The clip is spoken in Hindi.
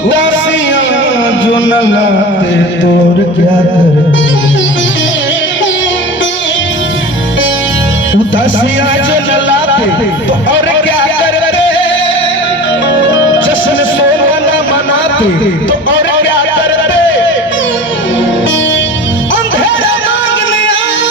उदासियां जो न लाते तो और क्या करते, उदासियां जो न लाते तो और क्या करते, जश्न सोना न मनाते तो और क्या करते, अंधेरा मांगने आते।